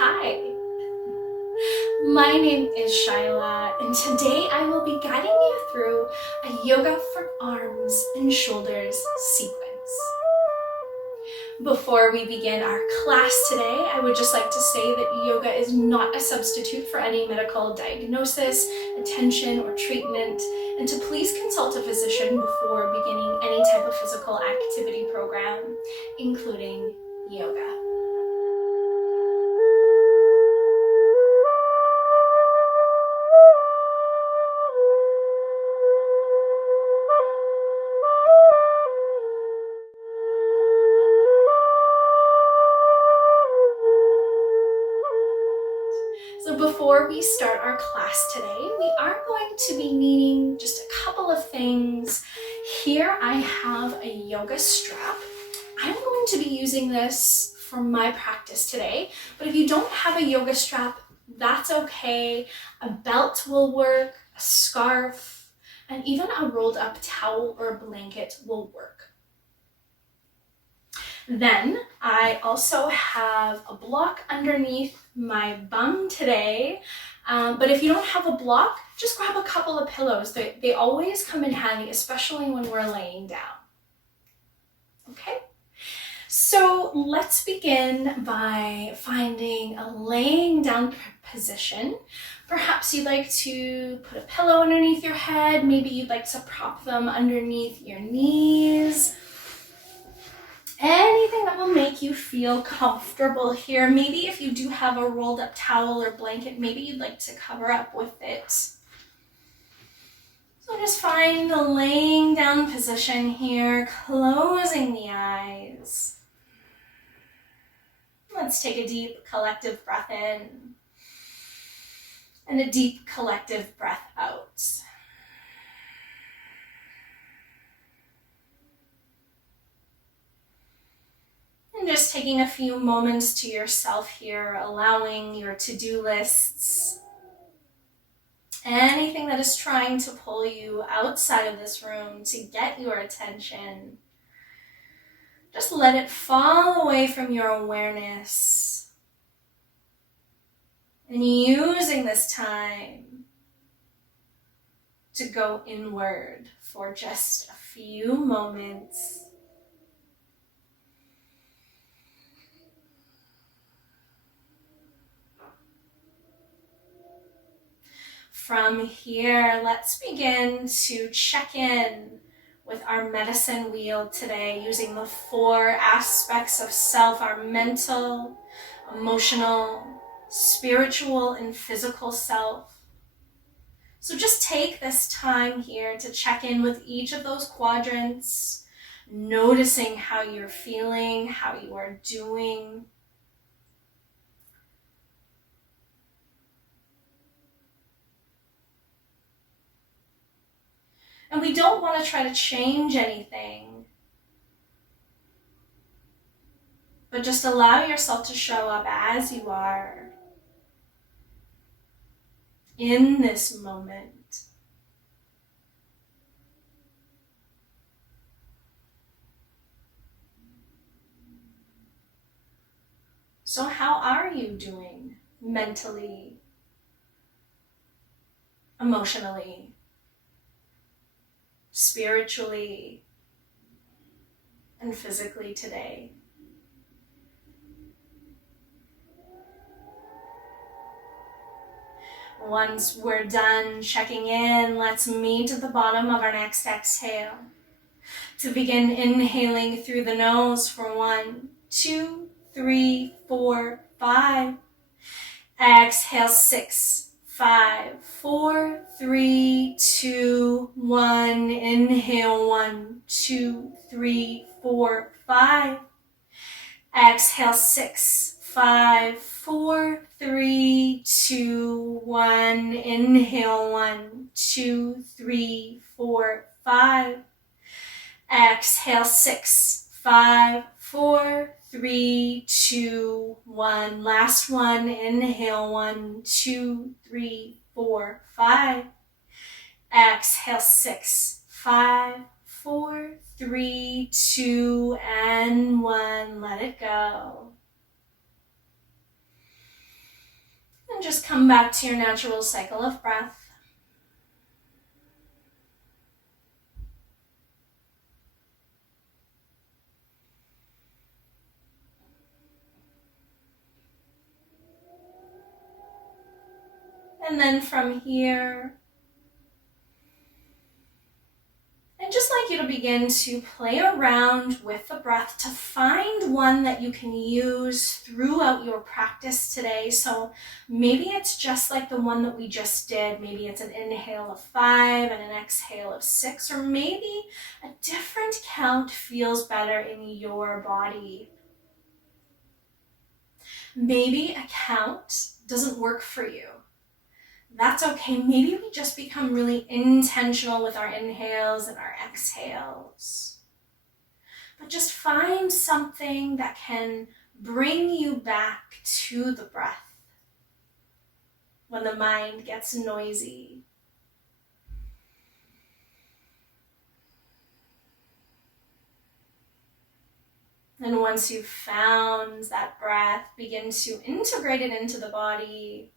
Hi, my name is Shyla, and today I will be guiding you through a yoga for arms and shoulders sequence. Before we begin our class today, I would just like to say that yoga is not a substitute for any medical diagnosis, attention, or treatment, and to please consult a physician before beginning any type of physical activity program, including yoga. So before we start our class today, we are going to be needing just a couple of things. Here I have a yoga strap. I'm going to be using this for my practice today, but if you don't have a yoga strap, that's okay. A belt will work, a scarf, and even a rolled up towel or blanket will work. Then I also have a block underneath my bum today, but if you don't have a block, just grab a couple of pillows. They always come in handy, especially when we're laying down. Okay, so let's begin by finding a laying down position. Perhaps you'd like to put a pillow underneath your head. Maybe you'd like to prop them underneath your knees. Anything that will make you feel comfortable here. Maybe if you do have a rolled up towel or blanket, maybe you'd like to cover up with it. So just find a laying down position here, closing the eyes. Let's take a deep collective breath in and a deep collective breath out. And just taking a few moments to yourself here, allowing your to-do lists, anything that is trying to pull you outside of this room to get your attention, just let it fall away from your awareness. And using this time to go inward for just a few moments. From here, let's begin to check in with our medicine wheel today using the 4 aspects of self, our mental, emotional, spiritual, and physical self. So just take this time here to check in with each of those quadrants, noticing how you're feeling, how you are doing. And we don't want to try to change anything, but just allow yourself to show up as you are in this moment. So how are you doing mentally, emotionally, spiritually, and physically today? Once we're done checking in, let's meet at the bottom of our next exhale to begin inhaling through the nose for 1, 2, 3, 4, 5. Exhale 6, 5, 4, 3, 2, 1. Inhale 1, 2, 3, 4, 5. Exhale 6, 5, 4, 3, 2, 1. Inhale 1, 2, 3, 4, 5. Exhale 6, 5, 4, 3, 2, 1. Last one. Inhale 1, 2, 3, 4, 5. Exhale 6, 5, 4, 3, 2, and 1. Let it go. just come back to your natural cycle of breath. And then from here, I'd just like you to begin to play around with the breath to find one that you can use throughout your practice today. So maybe it's just like the one that we just did. Maybe it's an inhale of 5 and an exhale of 6, or maybe a different count feels better in your body. Maybe a count doesn't work for you. That's okay. Maybe we just become really intentional with our inhales and our exhales. But just find something that can bring you back to the breath when the mind gets noisy. And once you've found that breath, begin to integrate it into the body.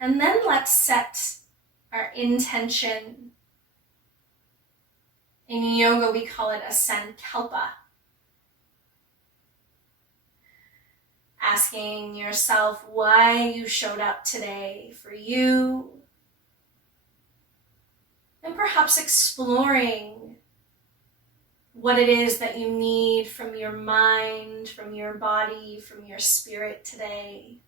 And then let's set our intention. In yoga, we call it a sankalpa. Asking yourself why you showed up today for you. And perhaps exploring what it is that you need from your mind, from your body, from your spirit today.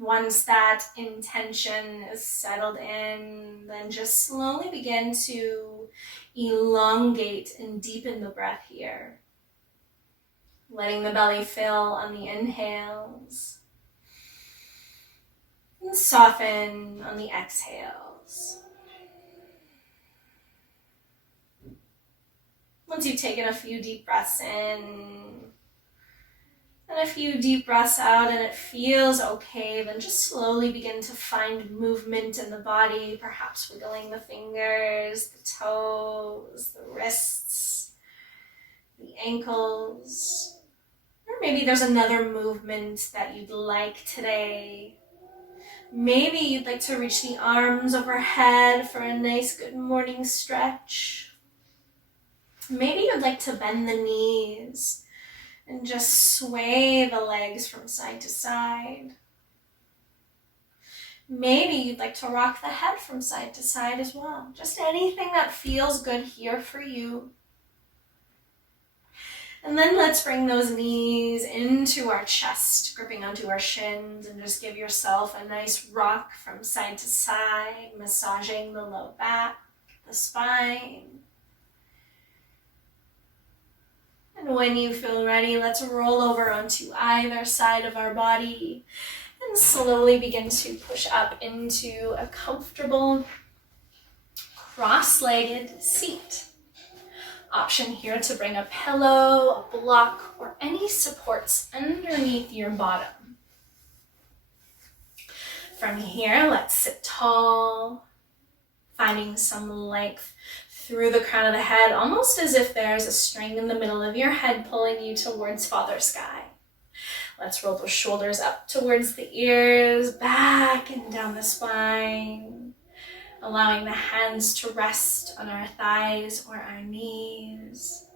Once that intention is settled in, then just slowly begin to elongate and deepen the breath here. Letting the belly fill on the inhales and soften on the exhales. Once you've taken a few deep breaths in, and a few deep breaths out and it feels okay, then just slowly begin to find movement in the body, perhaps wiggling the fingers, the toes, the wrists, the ankles. Or maybe there's another movement that you'd like today. Maybe you'd like to reach the arms overhead for a nice good morning stretch. Maybe you'd like to bend the knees and just sway the legs from side to side. Maybe you'd like to rock the head from side to side as well. Just anything that feels good here for you. And then let's bring those knees into our chest, gripping onto our shins, and just give yourself a nice rock from side to side, massaging the low back, the spine. And when you feel ready, let's roll over onto either side of our body and slowly begin to push up into a comfortable cross-legged seat. Option here to bring a pillow, a block, or any supports underneath your bottom. From here, let's sit tall, finding some length through the crown of the head, almost as if there's a string in the middle of your head pulling you towards Father Sky. Let's roll those shoulders up towards the ears, back and down the spine, allowing the hands to rest on our thighs or our knees.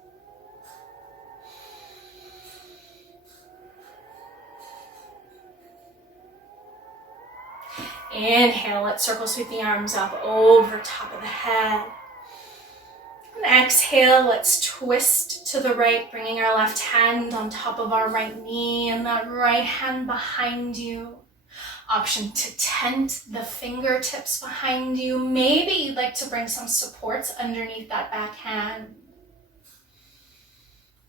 Inhale, let's circle sweep the arms up over top of the head. And exhale, let's twist to the right, bringing our left hand on top of our right knee and that right hand behind you. Option to tent the fingertips behind you. Maybe you'd like to bring some supports underneath that back hand.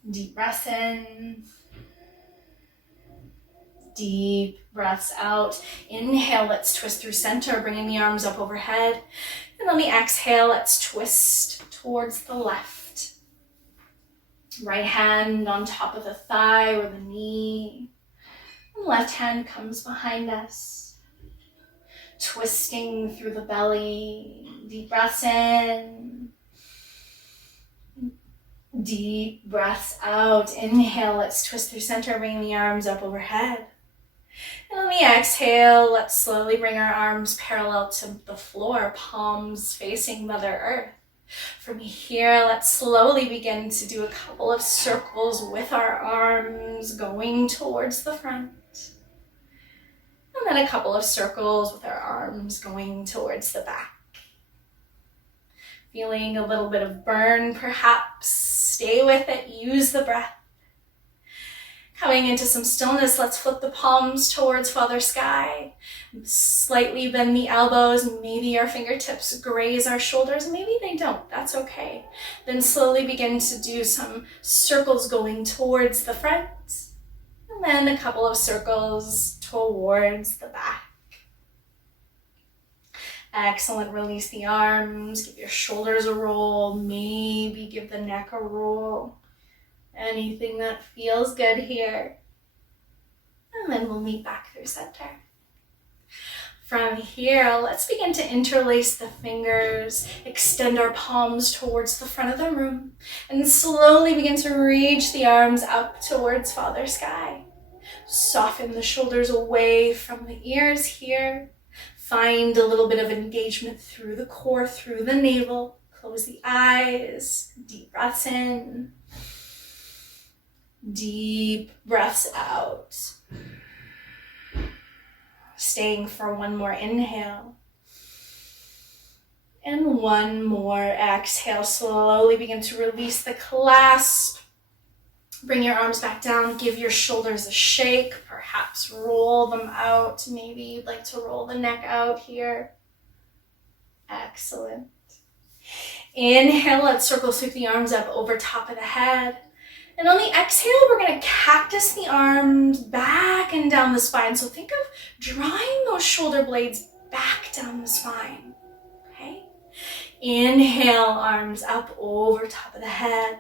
Deep breaths in. Deep breaths out. Inhale, let's twist through center, bringing the arms up overhead. And on the exhale, let's twist towards the left. Right hand on top of the thigh or the knee. And left hand comes behind us. Twisting through the belly. Deep breaths in. Deep breaths out. Inhale, let's twist through center, bring the arms up overhead. And on the exhale, let's slowly bring our arms parallel to the floor, palms facing Mother Earth. From here, let's slowly begin to do a couple of circles with our arms going towards the front. And then a couple of circles with our arms going towards the back. Feeling a little bit of burn, perhaps. Stay with it, use the breath. Coming into some stillness, let's flip the palms towards Father Sky. Slightly bend the elbows, maybe our fingertips graze our shoulders, maybe they don't, that's okay. Then slowly begin to do some circles going towards the front, and then a couple of circles towards the back. Excellent, release the arms, give your shoulders a roll, maybe give the neck a roll. Anything that feels good here. And then we'll meet back through center. From here, let's begin to interlace the fingers, extend our palms towards the front of the room, and slowly begin to reach the arms up towards Father Sky. Soften the shoulders away from the ears here. Find a little bit of engagement through the core, through the navel. Close the eyes, deep breaths in. Deep breaths out. Staying for one more inhale. And one more exhale. Slowly begin to release the clasp. Bring your arms back down. Give your shoulders a shake. Perhaps roll them out. Maybe you'd like to roll the neck out here. Excellent. Inhale, let's circle sweep the arms up over top of the head. And on the exhale, we're going to cactus the arms back and down the spine. So think of drawing those shoulder blades back down the spine. Okay? Inhale, arms up over top of the head.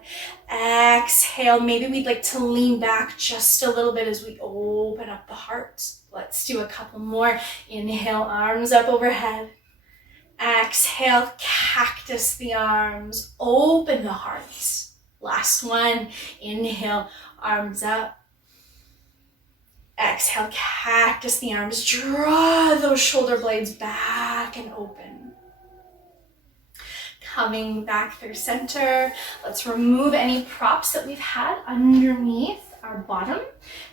Exhale, maybe we'd like to lean back just a little bit as we open up the heart. Let's do a couple more. Inhale, arms up overhead. Exhale, cactus the arms, open the heart. Last one, inhale, arms up. Exhale, cactus the arms, draw those shoulder blades back and open. Coming back through center, let's remove any props that we've had underneath our bottom,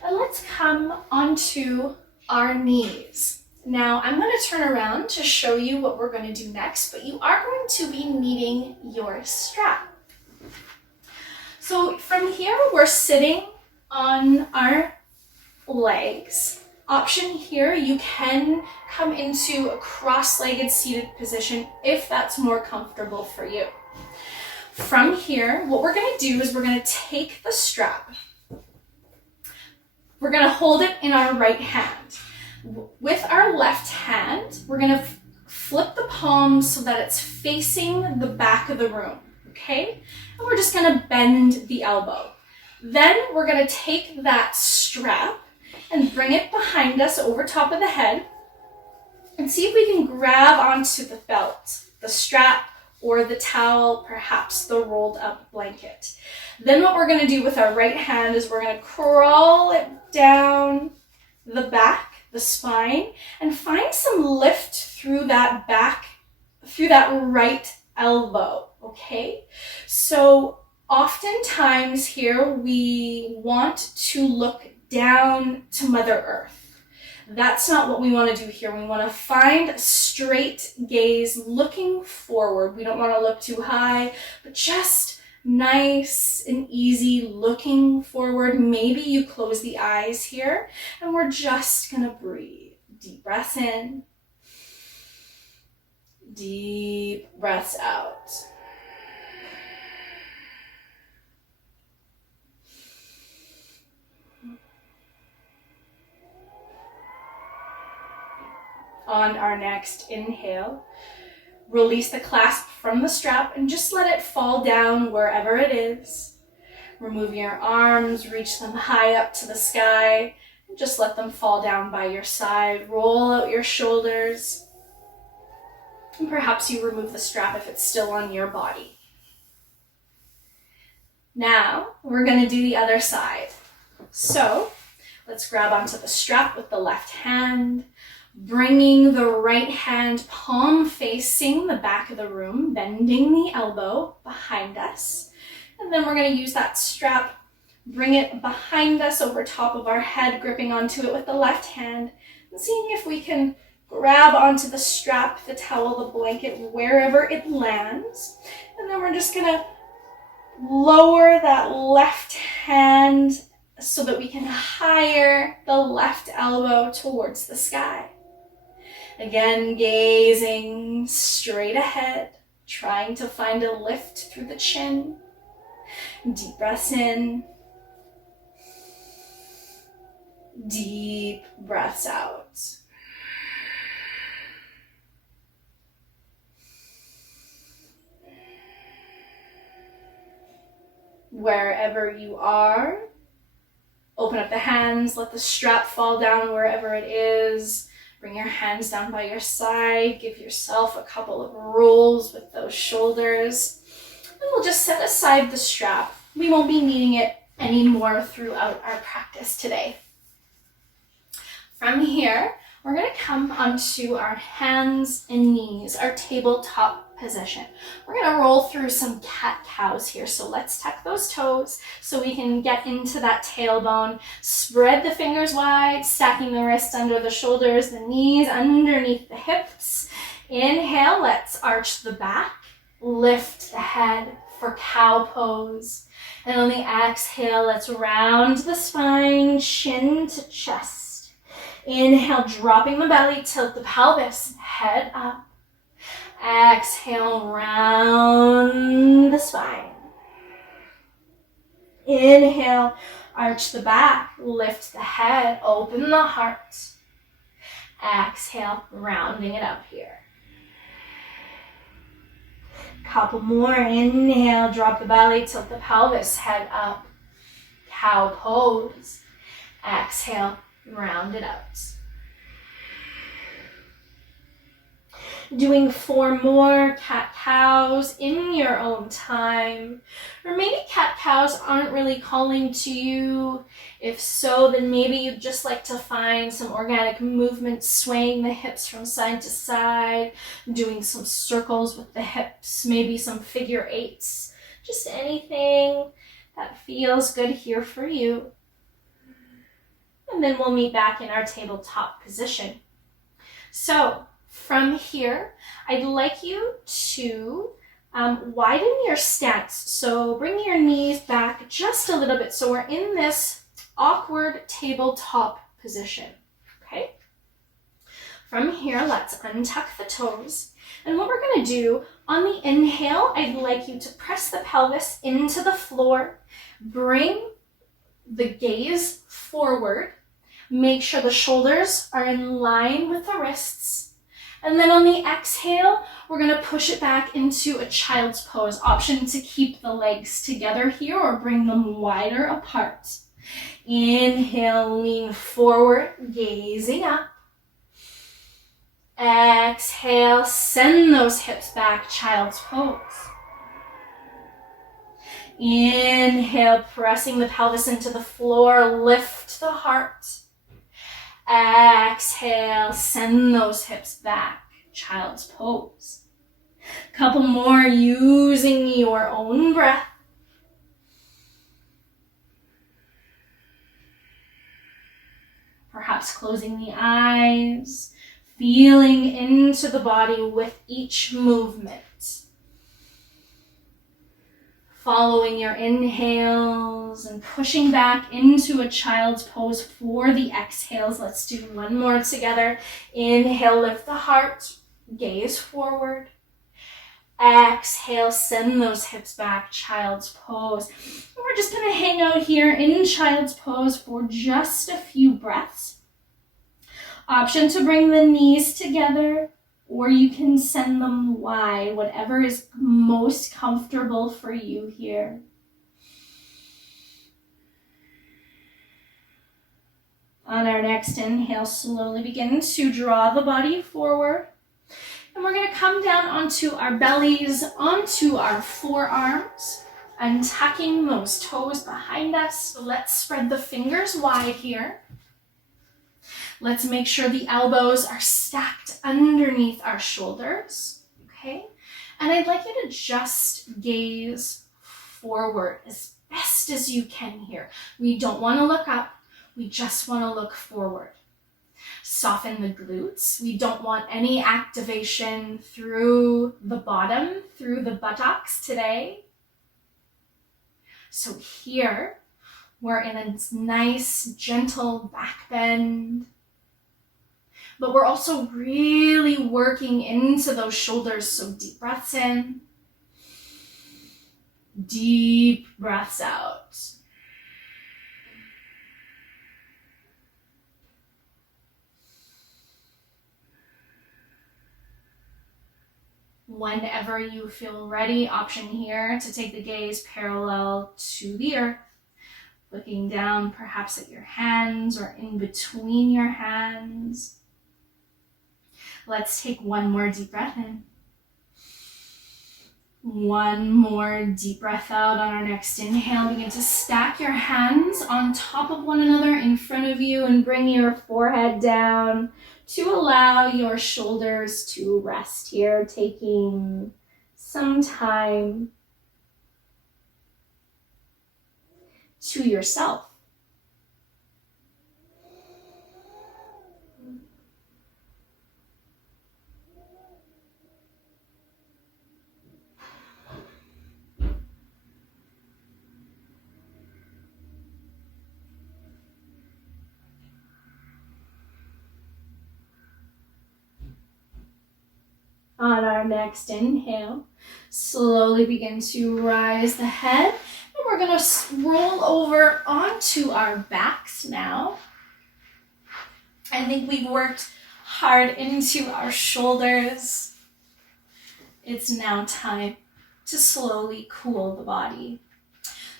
and let's come onto our knees. Now, I'm going to turn around to show you what we're going to do next, but you are going to be needing your strap. So from here, we're sitting on our legs. Option here, you can come into a cross-legged seated position if that's more comfortable for you. From here, what we're going to do is we're going to take the strap. We're going to hold it in our right hand. With our left hand, we're going to flip the palm so that it's facing the back of the room, okay? And we're just going to bend the elbow. Then we're going to take that strap and bring it behind us over top of the head and see if we can grab onto the belt, the strap, or the towel, perhaps the rolled up blanket. Then what we're going to do with our right hand is we're going to crawl it down the back, the spine, and find some lift through that back, through that right elbow, okay? So oftentimes here we want to look down to Mother Earth. That's not what we want to do here. We want to find a straight gaze looking forward. We don't want to look too high, but just nice and easy looking forward. Maybe you close the eyes here, and we're just going to breathe. Deep breaths in. Deep breaths out. On our next inhale, release the clasp from the strap and just let it fall down wherever it is. Remove your arms, reach them high up to the sky, and just let them fall down by your side. Roll out your shoulders. And perhaps you remove the strap if it's still on your body. Now we're going to do the other side. So let's grab onto the strap with the left hand, bringing the right hand palm facing the back of the room, bending the elbow behind us. And then we're going to use that strap, bring it behind us over top of our head, gripping onto it with the left hand, and seeing if we can grab onto the strap, the towel, the blanket, wherever it lands. And then we're just going to lower that left hand so that we can higher the left elbow towards the sky. Again, gazing straight ahead, trying to find a lift through the chin. Deep breaths in. Deep breaths out. Wherever you are, open up the hands, let the strap fall down wherever it is. Bring your hands down by your side. Give yourself a couple of rolls with those shoulders. And we'll just set aside the strap. We won't be needing it anymore throughout our practice today. From here, we're going to come onto our hands and knees, our tabletop position. We're going to roll through some cat-cows here. So let's tuck those toes so we can get into that tailbone. Spread the fingers wide, stacking the wrists under the shoulders, the knees underneath the hips. Inhale, let's arch the back, lift the head for cow pose. And on the exhale, let's round the spine, chin to chest. Inhale, dropping the belly, tilt the pelvis, head up. Exhale, round the spine. Inhale, arch the back, lift the head, open the heart. Exhale, rounding it up here. Couple more. Inhale, drop the belly, tilt the pelvis, head up. Cow pose. Exhale, round it out. Doing 4 more cat-cows in your own time. Or maybe cat-cows aren't really calling to you. If so, then maybe you'd just like to find some organic movement, swaying the hips from side to side, doing some circles with the hips, maybe some figure 8s. Just anything that feels good here for you. And then we'll meet back in our tabletop position. So, from here, I'd like you to widen your stance. So bring your knees back just a little bit. So we're in this awkward tabletop position, okay? From here, let's untuck the toes. And what we're gonna do, on the inhale, I'd like you to press the pelvis into the floor. Bring the gaze forward. Make sure the shoulders are in line with the wrists. And then on the exhale, we're going to push it back into a child's pose. Option to keep the legs together here or bring them wider apart. Inhale, lean forward, gazing up. Exhale, send those hips back, child's pose. Inhale, pressing the pelvis into the floor, lift the heart. Exhale, send those hips back, child's pose. Couple more using your own breath. Perhaps closing the eyes, feeling into the body with each movement. Following your inhales and pushing back into a child's pose for the exhales. Let's do 1 more together. Inhale, lift the heart, gaze forward. Exhale, send those hips back, child's pose. And we're just going to hang out here in child's pose for just a few breaths. Option to bring the knees together, or you can send them wide, whatever is most comfortable for you here. On our next inhale, slowly begin to draw the body forward. And we're going to come down onto our bellies, onto our forearms. Untucking those toes behind us. So let's spread the fingers wide here. Let's make sure the elbows are stacked underneath our shoulders, okay? And I'd like you to just gaze forward as best as you can here. We don't want to look up, we just want to look forward. Soften the glutes. We don't want any activation through the bottom, through the buttocks today. So here, we're in a nice, gentle back bend. But we're also really working into those shoulders. So deep breaths in, deep breaths out. Whenever you feel ready, option here to take the gaze parallel to the earth, looking down perhaps at your hands or in between your hands. Let's take one more deep breath in. One more deep breath out on our next inhale. Begin to stack your hands on top of one another in front of you and bring your forehead down to allow your shoulders to rest here, taking some time to yourself. On our next inhale, slowly begin to rise the head, and we're going to roll over onto our backs now. I think we've worked hard into our shoulders. It's now time to slowly cool the body.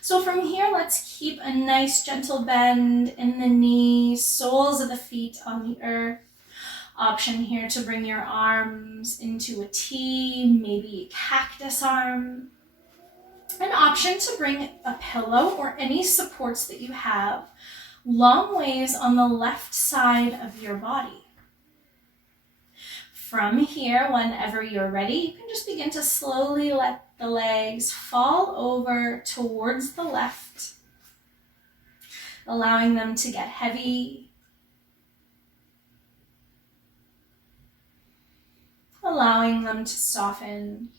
So from here, let's keep a nice gentle bend in the knees, soles of the feet on the earth. Option here to bring your arms into a T, maybe a cactus arm. An option to bring a pillow or any supports that you have long ways on the left side of your body. From here, whenever you're ready, you can just begin to slowly let the legs fall over towards the left, allowing them to get heavy, allowing them to soften.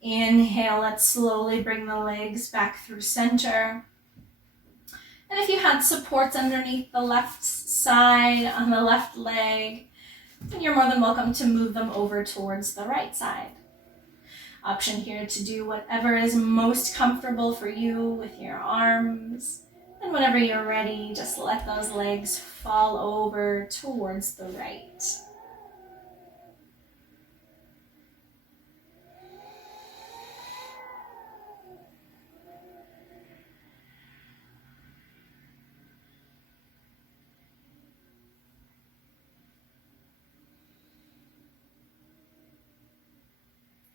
Inhale, let's slowly bring the legs back through center. And if you had supports underneath the left side on the left leg, then you're more than welcome to move them over towards the right side. Option here to do whatever is most comfortable for you with your arms. And whenever you're ready, just let those legs fall over towards the right.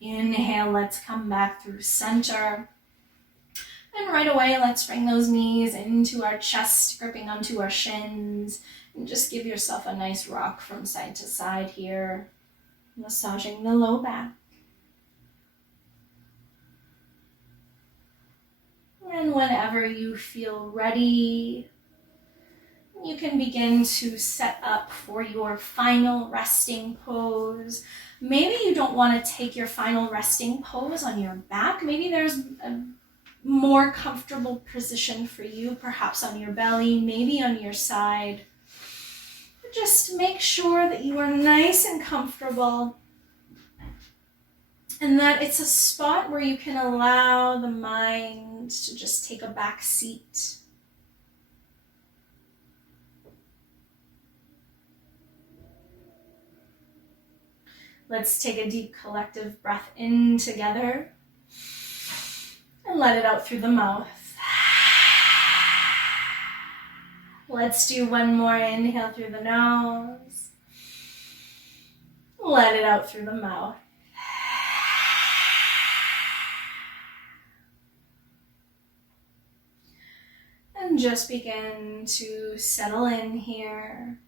Inhale, let's come back through center. And right away, let's bring those knees into our chest, gripping onto our shins. And just give yourself a nice rock from side to side here, massaging the low back. And whenever you feel ready, you can begin to set up for your final resting pose. Maybe you don't want to take your final resting pose on your back. Maybe there's a more comfortable position for you, perhaps on your belly, maybe on your side. Just make sure that you are nice and comfortable and that it's a spot where you can allow the mind to just take a back seat. Let's take a deep collective breath in together and let it out through the mouth. Let's do one more inhale through the nose. Let it out through the mouth. And just begin to settle in here.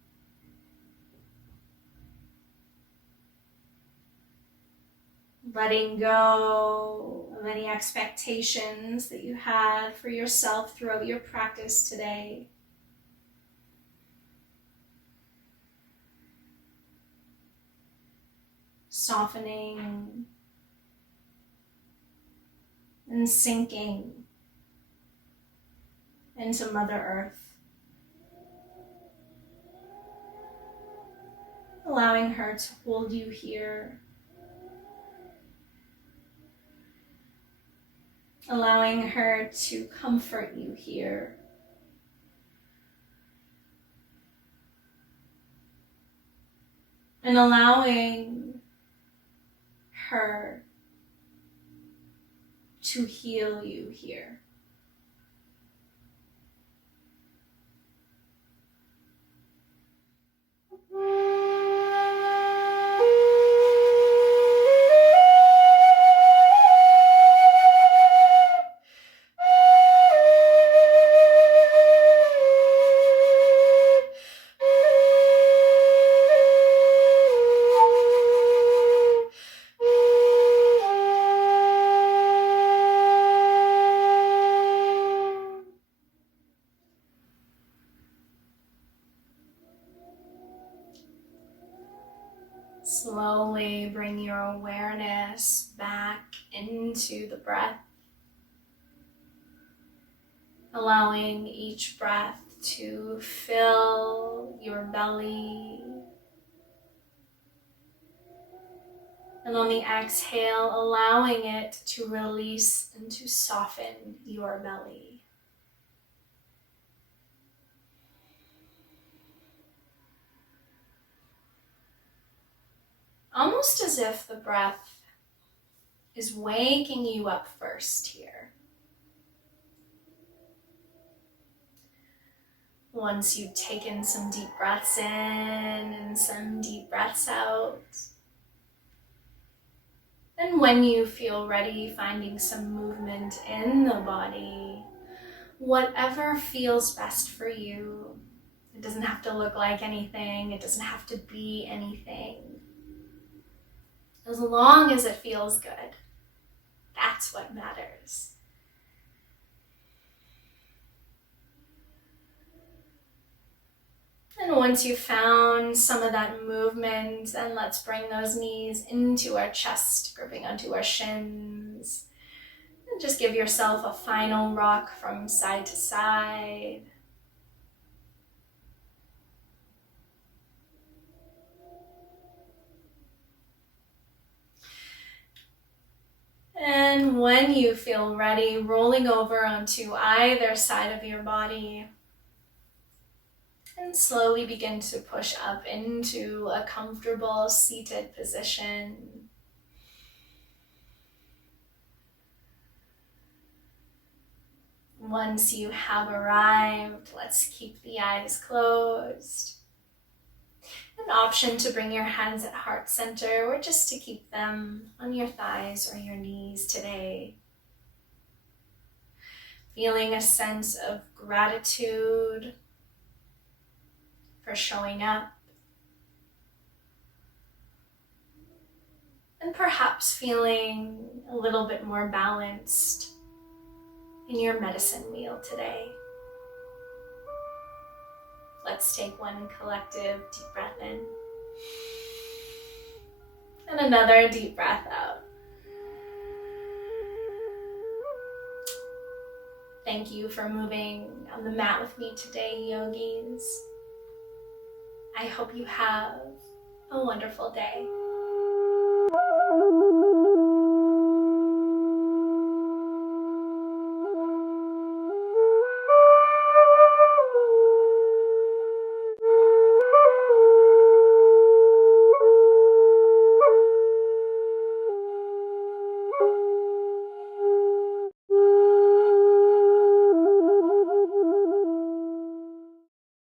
Letting go of any expectations that you had for yourself throughout your practice today. Softening and sinking into Mother Earth. Allowing her to hold you here. Allowing her to comfort you here. And allowing her to heal you here. Slowly bring your awareness back into the breath, allowing each breath to fill your belly. And on the exhale, allowing it to release and to soften your belly. Almost as if the breath is waking you up first here. Once you've taken some deep breaths in and some deep breaths out, and when you feel ready, finding some movement in the body, whatever feels best for you. It doesn't have to look like anything. It doesn't have to be anything. As long as it feels good, that's what matters. And once you've found some of that movement, then let's bring those knees into our chest, gripping onto our shins. And just give yourself a final rock from side to side. And when you feel ready, rolling over onto either side of your body. And slowly begin to push up into a comfortable seated position. Once you have arrived, let's keep the eyes closed. An option to bring your hands at heart center or just to keep them on your thighs or your knees today. Feeling a sense of gratitude for showing up. And perhaps feeling a little bit more balanced in your medicine meal today. Let's take one collective deep breath in. And another deep breath out. Thank you for moving on the mat with me today, yogis. I hope you have a wonderful day.